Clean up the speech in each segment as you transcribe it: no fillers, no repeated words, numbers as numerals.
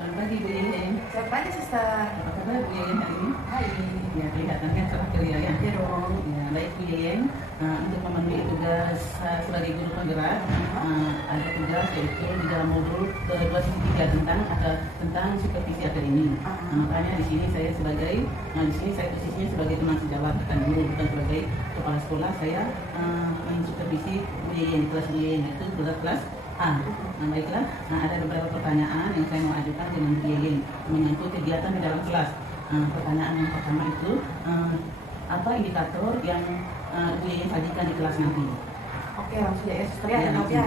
Selamat pagi Bu Yeye. Selamat pagi, Suster. Apa kabar Bu Yeye hari ini? Hai. Ya, kelihatan kan cerah ceria ya. Ya dong. Ya, baik Bu Yeye. Untuk memenuhi tugas sebagai guru penggerak, ada tugas yaitu di dalam modul ke-2.3 tentang supervisi akademik. Makanya di sini saya posisinya sebagai teman sejawat, bukan guru, bukan sebagai kepala sekolah. Saya mensupervisi Bu Yeye di kelas Bu Yeye, yaitu kelas A. Baiklah, ada beberapa pertanyaan yang saya mau ajukan dengan Bu Yeye menyangkut kegiatan di dalam kelas. Pertanyaan yang pertama itu, apa indikator yang Bu Yeye sajikan di kelas nanti? Oke, langsung ya, Suster ya.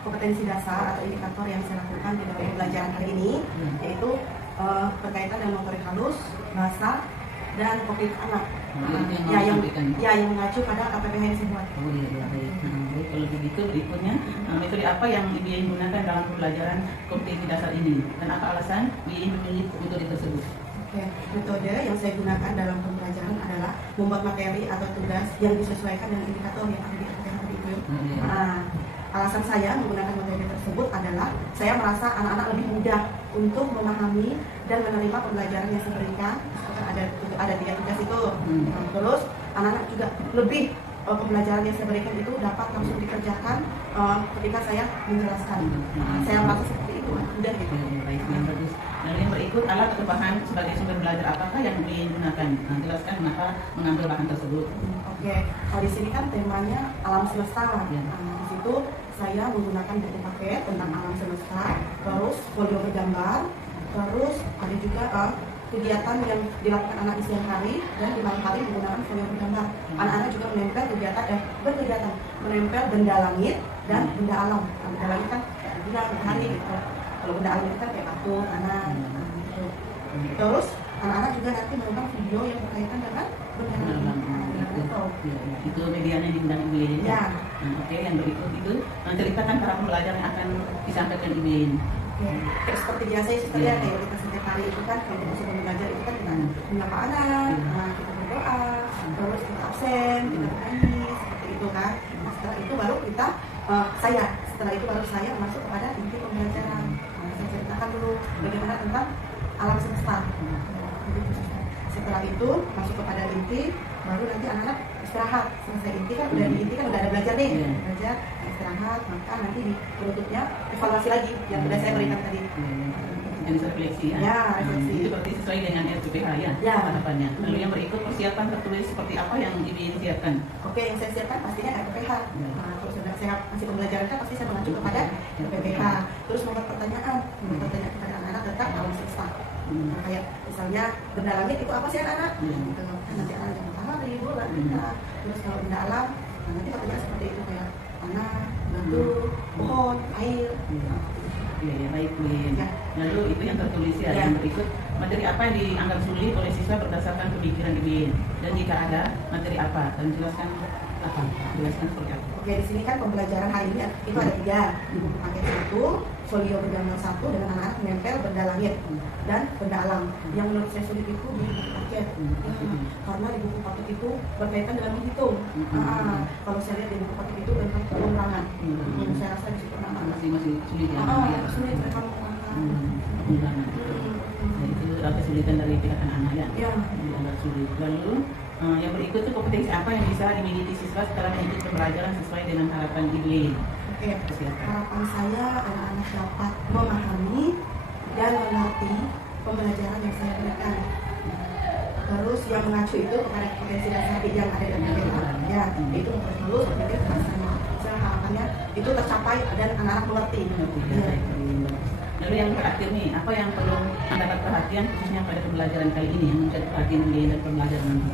Kompetensi dasar atau indikator yang saya lakukan di dalam pembelajaran hari ini, yaitu berkaitan dengan motorik halus, bahasa, dan kognitif anak. Yang mengacu pada KPPH yang saya buat. Oh iya, baik. Baik, kalau begitu berikutnya, metode apa yang Ibu Yeye gunakan dalam pembelajaran kompetensi dasar ini dan apa alasan Ibu Yeye memilih metode tersebut? Oke, metode yang saya gunakan dalam pembelajaran adalah membuat materi atau tugas yang disesuaikan dengan indikator yang ada di KPPH itu. Alasan saya menggunakan metode tersebut adalah saya merasa anak-anak lebih mudah untuk memahami dan menerima pembelajaran yang saya berikan. Ada 3 tugas itu. Terus anak-anak juga lebih pembelajaran yang saya berikan itu dapat langsung dikerjakan ketika saya menjelaskan. Saya merasa seperti itu, mudah gitu. Baik, yang bagus. Lalu yang berikut, alat atau bahan sebagai sumber belajar apakah yang Bu Yeye gunakan? Jelaskan kenapa mengambil bahan tersebut. Oke, kalau di sini kan temanya alam semesta. Di situ saya menggunakan buku paket tentang alam semesta, terus folio bergambar, terus ada juga kegiatan yang dilakukan anak di siang hari dan di malam hari menggunakan folio bergambar. Anak-anak juga menempel berkegiatan menempel benda langit dan benda alam. Benda langit kan kayak bulan, matahari gitu. Kalau benda alam itu kan kayak batu, tanah, gitu. Terus anak-anak juga nanti menonton video yang berkaitan dengan benda alam. Itu medianya diundang Ibu Yeye. Ya. Oke, yang berikut itu menceritakan para pembelajar yang akan disampaikan Ibu Yeye. Oke, seperti biasa ya, Suster ya, kayak kita setiap hari itu kan kalau kita sebelum belajar itu kan kita menyapa anak, kita berdoa, terus kita absen, kita bernyanyi, seperti itu kan. Setelah itu baru saya masuk kepada inti pembelajaran. Saya ceritakan dulu bagaimana tentang alam semesta. Setelah itu masuk kepada inti, baru nanti anak-anak istirahat. Selesai inti kan udah di inti kan udah ada belajar nih, belajar, istirahat, maka nanti di penutupnya evaluasi lagi yang sudah saya berikan tadi. Jenis refleksi ya. Ya, refleksi. Itu berarti sesuai dengan RPPH ya. Harapannya. Lalu yang berikut persiapan tertulis seperti apa yang Ibu Yeye siapkan? Oke, yang saya siapkan pastinya RPPH. Kalau sudah saya masih pembelajaran kan pasti saya mengacu kepada RPPH. Terus membuat pertanyaan kepada anak-anak tentang alam semesta. Kayak misalnya benda langit itu apa sih anak-anak? Nanti anak yang matahari, bulan, terus kalau benda alam, nanti pertanyaan seperti itu kayak tanah, batu, pohon, air. Iya, baik Bu Yeye. Lalu itu yang tertulis ya. Yang berikut, materi apa yang dianggap sulit oleh siswa berdasarkan pemikiran Ibu Yeye? Dan jika ada, materi apa? Dan jelaskan apa? Jelaskan seperti apa? Oke, di sini kan pembelajaran hari ini itu ada 3. Buku paket 1, folio bergambar 1 dengan anak-anak menempel benda langit dan benda alam. Yang menurut saya sulit itu di buku paket. Karena di buku paket itu berkaitan dengan menghitung. Kalau saya lihat di buku paket itu tentang pengurangan. Saya rasa di situ masih sulit ya. Sulit tentang pengurangan. Itu kesulitan dari pihak anak-anak ya. Agak sulit. Lalu yang berikut itu kompetensi apa yang bisa dimiliki siswa setelah mengikuti pembelajaran sesuai dengan harapan Ibu Yeye? Oke, harapan saya anak-anak dapat memahami dan mengerti pembelajaran yang saya berikan. Terus yang mengacu itu kepada kompetensi dasar yang ada di KPPH. Ya, itu harus berpikir bahasanya. Saya harapannya itu tercapai dan anak-anak mengerti. Lalu yang terakhir nih, apa yang perlu mendapat perhatian khususnya pada pembelajaran kali ini yang menjadi perhatian Ibu Yeye dan pembelajaran nanti?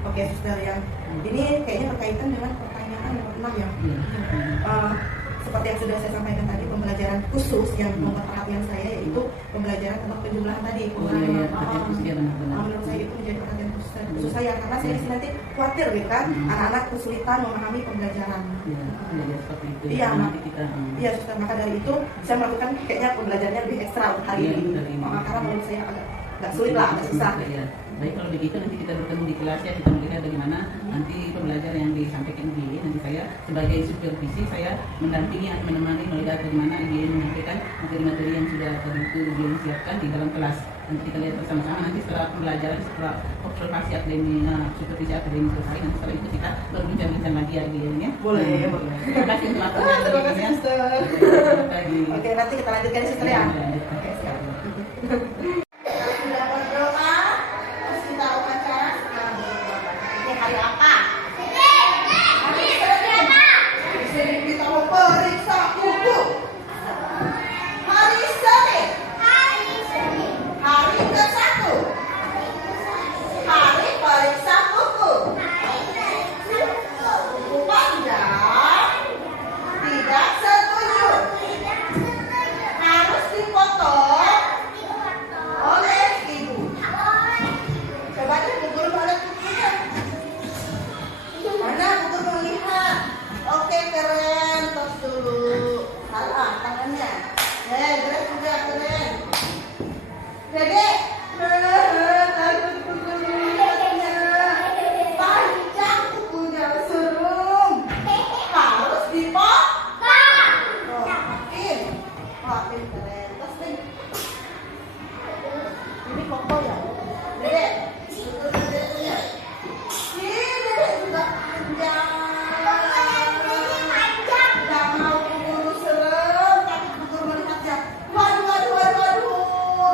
Oke, Suster, yang ini kayaknya berkaitan dengan pertanyaan nomor 6 ya. Seperti yang sudah saya sampaikan tadi, pembelajaran khusus yang membuat perhatian saya yaitu pembelajaran tentang penjumlahan tadi. Menurut saya itu menjadi perhatian khusus saya karena saya di sini nanti khawatir gitu kan, anak-anak kesulitan memahami pembelajaran. Seperti itu. Iya, Suster, maka dari itu saya melakukan kayaknya pembelajarannya lebih ekstra hari ini. Karena menurut saya agak nggak sulit lah, nggak susah. Ya. Baik, kalau begitu nanti kita bertemu di kelas ya, kita melihat bagaimana nanti pembelajaran yang disampaikan IBY. Nanti saya sebagai supervisi, saya mendampingi atau menemani melihat bagaimana IBY menyampaikan materi-materi yang sudah tadi itu IBY siapkan di dalam kelas. Nanti kita lihat bersama-sama, nanti setelah pembelajaran, setelah observasi akademi, supervisi akademi selesai, nanti setelah itu kita berbincang-bincang lagi ya IBY ya. Boleh. Terima kasih untuk waktunya. Terima kasih, Suster. Selamat pagi. Oke, nanti kita lanjutkan, Suster ya. Lanjutkan. Oke, siap. Sudah berdoa, terus kita upacara. Ini hari apa? Hari Senin. Hari Senin kita mau periksa kuku. Hari Senin. Hari ke-1. Hari periksa kuku. Kuku panjang. Tidak setuju. Harus dipotong oleh ibu. Coba deh Bu Guru balik kukunya. Mana Bu Guru melihat? Oke, keren. Tos dulu. Salah tangannya. Beres juga keren. Dede, takut Bu Guru lihatnya. Panjang kukunya serem. Harus dipotong. Oh, makin keren. Tos deh. Ini koko ya? Dede, Dede. Ih, Dede juga panjang. Nggak mau Bu Guru serem, takut Bu Guru melihatnya. Waduh.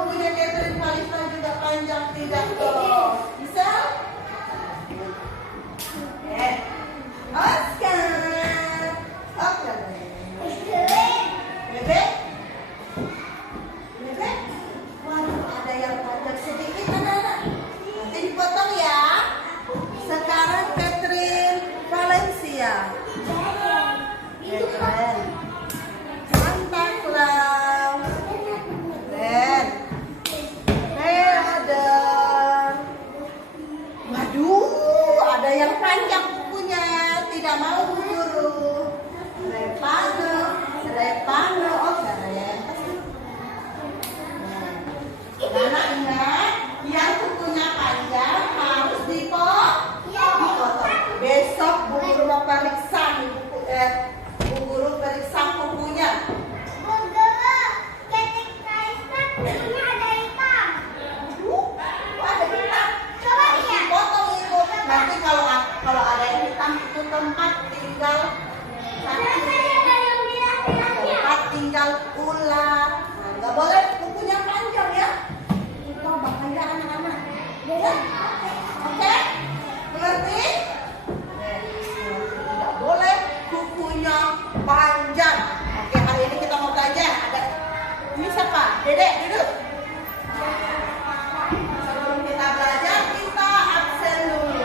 Punya Catherine Kalista juga panjang, tidak toh. Bisa? Oscar. Oke. Bebe. Bebe. Waduh, ada yang panjang sedikit anak-anak. Nanti dipotong ya. Sekarang Catherine Valencia. Keren. Santa Claus. Keren. Adam. Waduh, ada yang panjang kukunya. Tidak mau Bu Guru. Repano. Oh, keren. Karena ingat, yang kukunya panjang harus dipotong. Besok Bu Guru mau periksa Bu Guru periksa kukunya. Ada hitam. Dipotong itu. Nanti kalau ada yang hitam itu tempat tinggal ular. Nah, nggak boleh kukunya panjang ya. Itu bahaya anak-anak. Ya? Oke? Mengerti? Tidak boleh kukunya panjang. Oke, hari ini kita mau belajar. Ini siapa? Dedek, duduk. Sebelum kita belajar, kita absen dulu.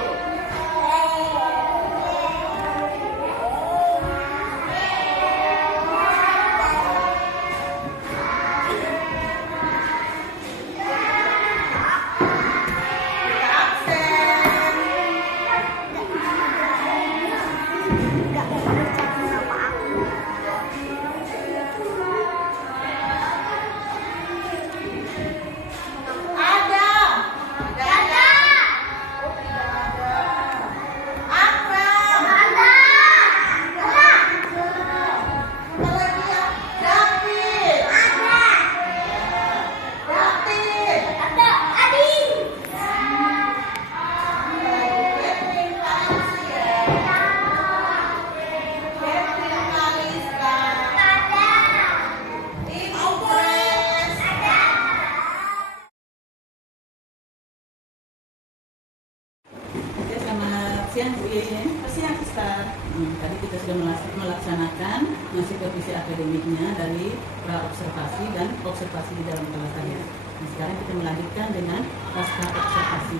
siang Bu Yeye. Siang, Sister. Tadi kita sudah melaksanakan supervisi akademiknya dari observasi dan observasi di dalam kelas tadi. Nah, sekarang kita melanjutkan dengan pasca observasi.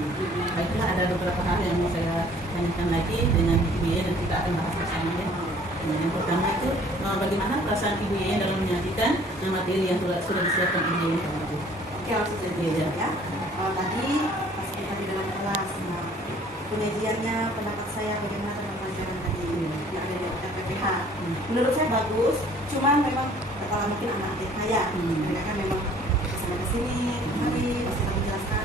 Baiklah, ada beberapa hal yang mau saya tanyakan lagi dengan Ibu Yeye dan kita akan bahas bersama ya. Nah, yang pertama itu bagaimana perasaan Ibu Yeye dalam menyajikan materi yang sudah disiapkan Ibu Yeye tadi? Oke, langsung saja ya. Tadi pas kita di dalam kelas, penyajiannya pendapat saya bagaimana tentang pelajaran tadi yang ada di PPH. Menurut saya bagus, cuman memang kalau mungkin anak kaya, mereka kan memang kesana kesini, hari kita menjelaskan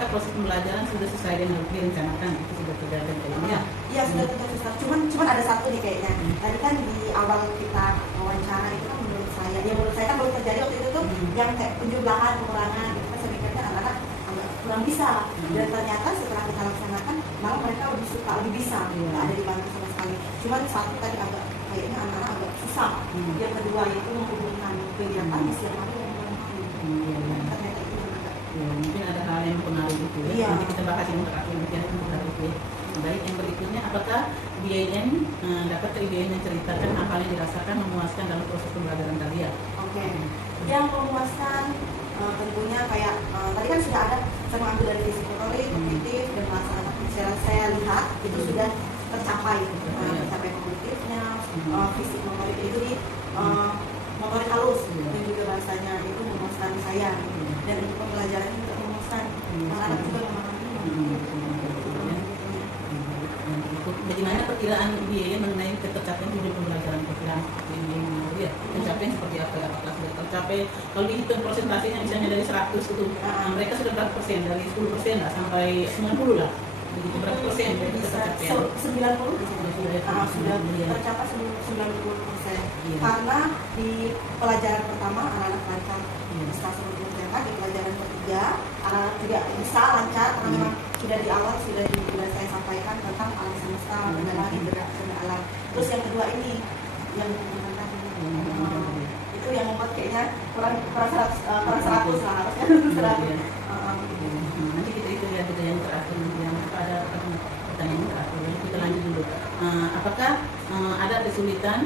apakah proses pembelajaran sudah sesuai dengan direncanakan? Itu sudah terjadi kayaknya. Iya sudah terjadi. Cuman ada satu nih kayaknya. Tadi kan di awal kita wawancara itu kan menurut saya kan baru terjadi waktu itu tuh yang kayak penjumlahan, pengurangan gitu kan, saya mikirnya anak-anak agak kurang bisa. Dan ternyata setelah kita laksanakan malah mereka lebih suka, lebih bisa, nggak ada dibantu sama sekali. Cuman satu tadi agak kayaknya anak-anak agak susah. Yang kedua itu menghubungkan kegiatan di siang hari dan malam hari. Ternyata itu yang agak Mungkin ada hal yang mempengaruhi itu ya. Iya. Nanti kita bahas yang terakhir mungkin mempengaruhi. Baik, yang berikutnya, apakah BIN dapat BIN menceritakan hal-hal yang dirasakan memuaskan dalam proses pembelajaran kalian? Oke. Yang memuaskan tentunya kayak tadi kan sudah ada, saya mengambil dari fisik motorik, kognitif dan melaksanakan saya lihat itu sudah tercapai, tercapai kognitifnya, fisik motorik itu di motorik halus dan juga bahasanya itu memuaskan saya, dan untuk pembelajaran juga memuaskan anak-anak juga memahami. Bagaimana perkiraan BIN mengenai ketercapaian tujuan pembelajaran perkiraan seperti ini? Ya, pencapaian seperti apa? Apakah sudah tercapai? Kalau dihitung persentasenya misalnya dari 100 itu, mereka sudah berapa persen? Dari 10% lah sampai 90 lah. Begitu berapa persen dari ketercapaian? 90 sudah tercapai 90%. Karena di pelajaran pertama anak-anak lancar bisa sebelum berangkat, di pelajaran ketiga anak-anak juga bisa lancar karena memang sudah di awal sudah saya sampaikan tentang alam semesta, mengenai interaksi dengan alam. Terus yang kedua ini yang itu yang membuat kayaknya kurang 100 lah harusnya 100. Nanti kita itu lihat juga yang terakhir, yang ada pertanyaan terakhir. Kita lanjut dulu. Apakah ada kesulitan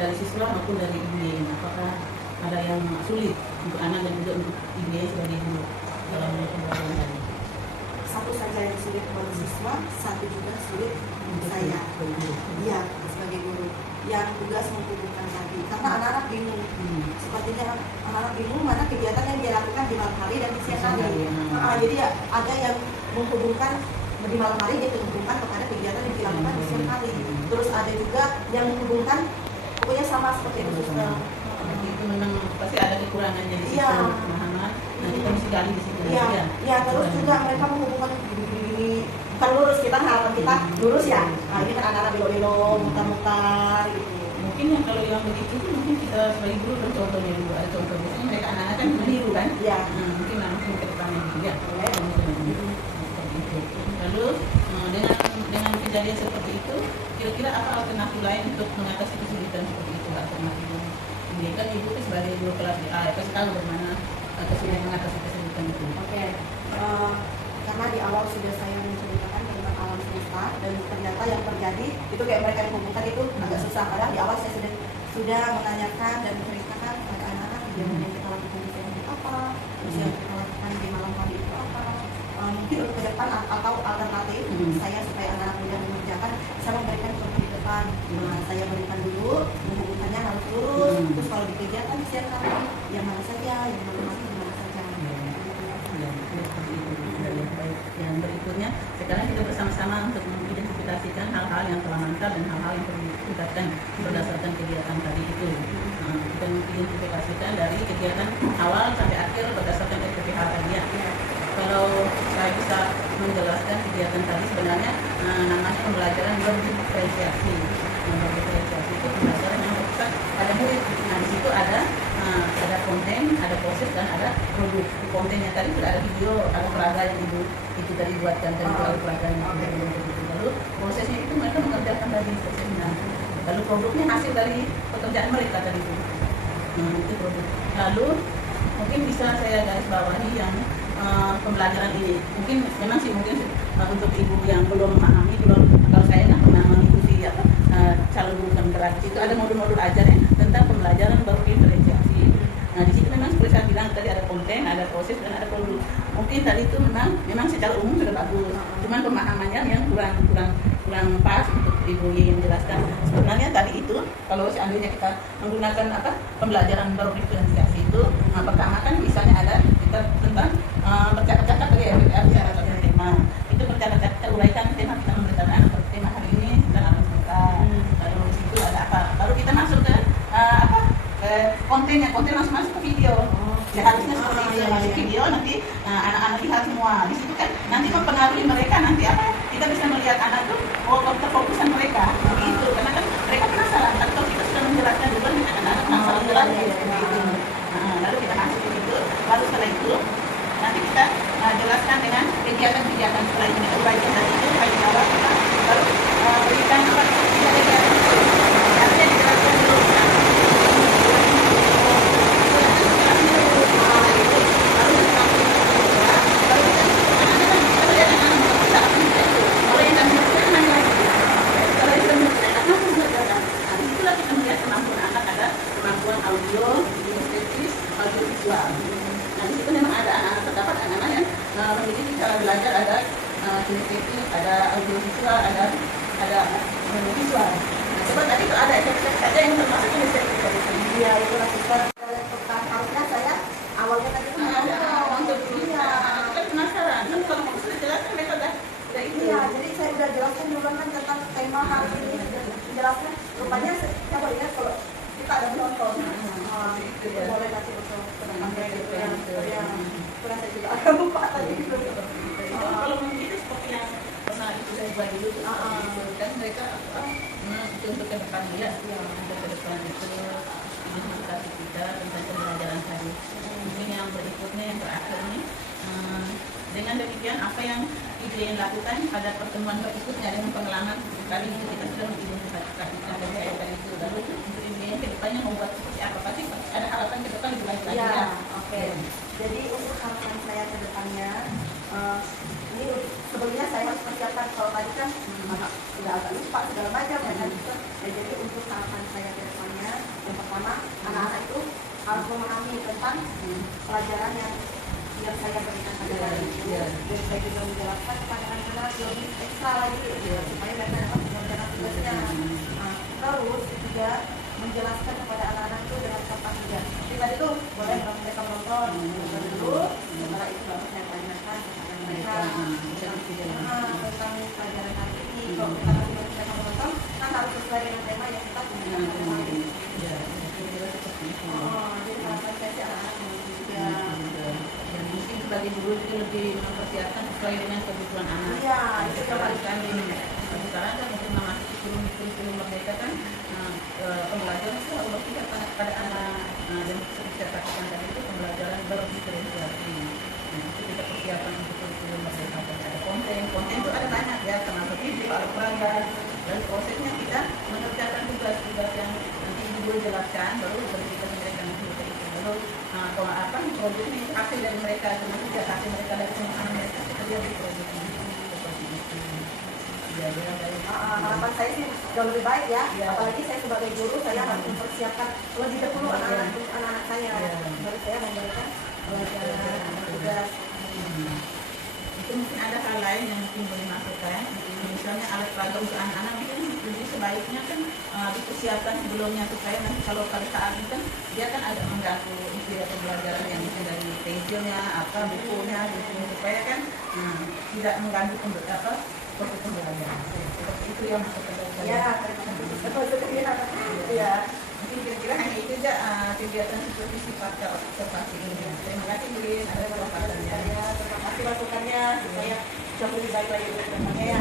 dari siswa maupun dari ibu? Apakah ada yang sulit untuk anak dan juga untuk ibu sebagai guru dalam pembelajaran tadi? Satu saja yang sulit buat siswa, satu juga sulit untuk saya. Iya, sebagai guru yang tugas menghubungkan tadi, karena anak-anak bingung. Sepertinya anak-anak bingung mana kegiatan yang dia lakukan di malam hari dan di siang hari. Jadi ada yang menghubungkan di malam hari, dia menghubungkan kepada kegiatan yang dilakukan di siang hari. Terus ada juga yang menghubungkan, pokoknya sama seperti itu. Itu memang pasti ada kekurangannya di situ, pemahaman. Nanti kita mesti gali di situ. Iya, terus juga mereka menghubungkan gini, bukan lurus, kita harapan kita lurus ya. Nah ini kan anak-anak belok-belok, mutar-mutar gitu. Mungkin yang kalau yang begitu itu mungkin kita sebagai guru bercontohnya dulu, ada contoh. Biasanya mereka anak-anak kan meniru kan? Iya. Mungkin langsung ke depannya gitu ya. Lalu dengan kejadian seperti itu, kira-kira apa alternatif lain untuk mengatasi kesulitan seperti itu? Alternatifnya? Ini kan ibu sebagai guru kelas A, pasti tahu bagaimana kesulitan mengatasi kesulitan itu. Oke. Karena di awal sudah saya menceritakan tentang alam semesta dan ternyata yang terjadi itu kayak mereka yang menghubungkan itu agak susah. Padahal di awal saya sudah menanyakan dan menceritakan pada anak-anak kegiatan yang kita lakukan di siang hari apa, terus yang kita lakukan di malam hari itu apa. Mungkin untuk ke depan atau alternatif saya supaya anak-anak mudah mengerjakan, saya memberikan contoh di depan. Saya berikan dulu menghubungkannya harus lurus. Terus kalau di kegiatan siang hari yang mana saja, yang malam hari yang mana saja. Yang berikutnya, sekarang kita bersama-sama untuk mengidentifikasikan hal-hal yang telah mantap dan hal-hal yang perlu ditingkatkan berdasarkan kegiatan tadi itu. Kita mengidentifikasikan dari kegiatan awal sampai akhir berdasarkan SPPH tadi ya. Kalau saya bisa menjelaskan kegiatan tadi sebenarnya namanya pembelajaran berdiferensiasi. Berdiferensiasi itu pembelajaran yang berpusat pada murid. Nah di situ ada konten, ada proses dan ada produk. Di kontennya tadi sudah ada video, ada peraga yang itu tadi buatkan dan ada peraga yang lalu prosesnya itu mereka mengerjakan dari prosesnya. Lalu produknya hasil dari pekerjaan mereka tadi itu. Itu produk. Lalu mungkin bisa saya garis bawahi yang pembelajaran ini. Mungkin memang sih untuk ibu yang belum memahami, kalau saya nggak pernah mengikuti calon guru penggerak itu ada modul-modul ajarnya tentang pembelajaran berdiferensiasi. Nah di situ memang seperti saya bilang tadi ada konten, ada proses dan ada produk. Mungkin tadi itu memang secara umum sudah bagus, cuman pemahamannya yang kurang pas untuk ibu yang menjelaskan. Sebenarnya tadi itu kalau seandainya kita menggunakan pembelajaran berdiferensiasi itu, pertama kan misalnya ada kita tentang bercakap-cakap ya, bicara tentang tema. Itu bercakap-cakap kita uraikan tema, kita memberitakan tema hari ini tentang alam semesta. Lalu di situ ada apa? Baru kita masuk ke konten langsung masuk ke video. Ya harusnya seperti itu, masuk video nanti anak-anak lihat semua semua. Di situ kan nanti mempengaruhi mereka nanti apa? Kita bisa melihat anak tuh keterfokusan mereka begitu. Karena kan mereka penasaran. Tapi kalau kita sudah menjelaskan dulu, anak-anak penasaran jelasnya seperti itu. Nah, lalu kita masuk ke situ. Baru setelah itu nanti kita jelaskan dengan kegiatan-kegiatan setelah ini. Bagian dari itu bagian awal kita baru berikan apa? Kegiatan artinya dijelaskan dulu. Audio, kinestetis, audiovisual. Nah, di situ memang ada anak-anak terdapat anak-anak yang memiliki cara belajar, ada kinestetis, ada audiovisual, ada visual. Nah, sebab tadi itu ada yang termasuk kinestetis. Iya, itu lah Suster. Harusnya saya awalnya tadi itu Kita penasaran. Kan kalau mau sudah jelaskan mereka udah itu. Iya, jadi saya udah jelaskan dulu kan tentang tema hari ini, sudah jelaskan. Rupanya coba ya kalau kita ada penonton, boleh kasih untuk penonton kayak gitu yang saya juga agak lupa tadi gitu. Kalau begitu seperti yang pernah itu saya buat dulu, kan mereka untuk ke depan ya, untuk ke depan itu identifikasi kita tentang pembelajaran tadi. Mungkin yang berikutnya yang terakhir ini, dengan demikian apa yang IDN lakukan pada pertemuan berikutnya dengan pengalaman kali ini kita sudah mengidentifikasi dan itu lalu untuk IDN kedepannya membuat seperti apa, pasti ada harapan ke depan lebih baik lagi ya. Oke. Jadi untuk harapan saya ke depannya, ini sebelumnya saya harus persiapkan. Kalau tadi kan sudah agak lupa segala macam kan gitu. Jadi untuk harapan saya ke depannya, yang pertama anak-anak itu harus memahami tentang pelajaran yang saya berikan pada hari itu, dan saya juga menjelaskan kepada anak-anak lebih ekstra lagi supaya mereka dapat mengerjakan tugasnya. Terus juga menjelaskan kepada anak-anak itu dengan contoh juga. Jadi tadi tuh boleh mereka menonton dulu, setelah itu baru saya tanyakan kepada mereka tentang pelajaran hari ini. Kalau kita masih mereka menonton, kan harus sesuai dengan tema yang kita punya hari ini. Jadi harapan saya sih anak-anak mengerti juga. Dan mungkin sebagai guru itu lebih mempersiapkan sesuai dengan kebutuhan anak. Iya, itu sekali sekarang kan untuk memasuki kurikulum merdeka kan pembelajaran itu harus tidak pada anak dan seperti saya katakan tadi itu pembelajaran berdiferensiasi. Nah, itu kita persiapan untuk kurikulum merdeka. Ada konten itu ada banyak ya, termasuk video, olahraga, dan prosesnya kita mengerjakan tugas-tugas yang nanti ibu guru jelaskan, baru berikan mereka nanti itu. Lalu kalau apa produknya itu hasil dari mereka, cuma tidak hasil mereka dari teman mereka kita lihat di produknya seperti itu. Harapan saya sih jauh lebih baik ya. Apalagi saya sebagai guru, saya harus mempersiapkan lebih dahulu anak-anak saya. Baru saya memberikan pelajaran tugas. Itu mungkin ada hal lain yang mungkin boleh masukkan. Misalnya alat peraga untuk anak-anak mungkin lebih sebaiknya kan dipersiapkan sebelumnya supaya nanti kalau pada saat itu kan dia kan ada mengganggu isi pembelajaran yang mungkin dari pensilnya, bukunya, supaya kan tidak mengganggu proses pembelajaran. Seperti itu yang masuk ke dalam. Ya, mungkin kira-kira hanya itu aja kegiatan seperti sifatnya observasi ini. Terima kasih Lin, ada pertanyaannya. terima kasih masukannya supaya jauh lebih baik lagi ke depannya ya.